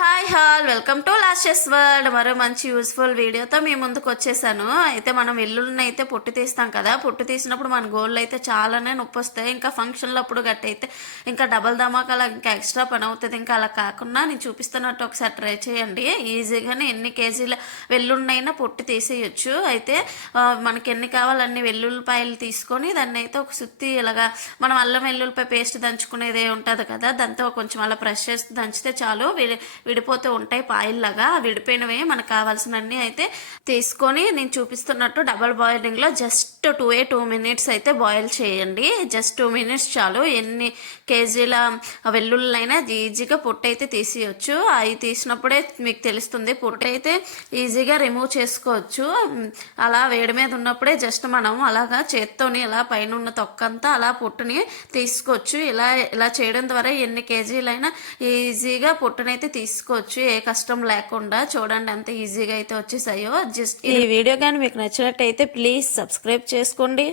Hi all welcome to లాస్టెస్ వరల్డ్. మరో మంచి యూస్ఫుల్ వీడియోతో మీ ముందుకు వచ్చేసాను. అయితే మనం వెల్లుల్లిని అయితే పొట్టు తీస్తాం కదా, పొట్టు తీసినప్పుడు మన గోళ్ళు అయితే చాలానే నొప్పి వస్తాయి. ఇంకా ఫంక్షన్లో అప్పుడు గట్టి అయితే ఇంకా డబల్ ధమాకాలా ఇంకా ఎక్స్ట్రా పని అవుతుంది. ఇంకా అలా కాకుండా నేను చూపిస్తున్నట్టు ఒకసారి ట్రై చేయండి. ఈజీగానే ఎన్ని కేజీల వెల్లుల్లినైనా పొట్టు తీసేయచ్చు. అయితే మనకి ఎన్ని కావాలన్ని వెల్లుల్లిపాయలు తీసుకొని దాన్ని అయితే ఒక సుత్తి ఇలాగా మనం అల్లం వెల్లుల్లిపాయ పేస్ట్ దంచుకునేదే ఉంటుంది కదా, దాంతో కొంచెం అలా ప్రెస్ చేసి దంచితే చాలు విడిపోతూ ఉంటాయి పాయిల్లాగా. విడిపోయినవి మనకు కావాల్సినవన్నీ అయితే తీసుకొని నేను చూపిస్తున్నట్టు డబల్ బాయిలింగ్లో జస్ట్ 2 minutes అయితే బాయిల్ చేయండి. జస్ట్ 2 minutes చాలు. ఎన్ని కేజీల వెల్లుల్లినైనా ఈజీగా పొట్టు అయితే తీసేయచ్చు. అవి తీసినప్పుడే మీకు తెలుస్తుంది. పొట్టు అయితే ఈజీగా రిమూవ్ చేసుకోవచ్చు. అలా వేడి మీద ఉన్నప్పుడే జస్ట్ మనం అలాగా చేత్తోని ఇలా పైన ఉన్న తొక్కంతా అలా పొట్టుని తీసుకోవచ్చు. ఇలా చేయడం ద్వారా ఎన్ని కేజీలైనా ఈజీగా పొట్టునైతే తీసుకోవచ్చు, ఏ కష్టం లేకుండా. చూడండి ఎంత ఈజీగా అయితే వచ్చేసాయో. జస్ట్ ఈ వీడియో కానీ మీకు నచ్చినట్టయితే ప్లీజ్ సబ్స్క్రైబ్ చేసుకోండి.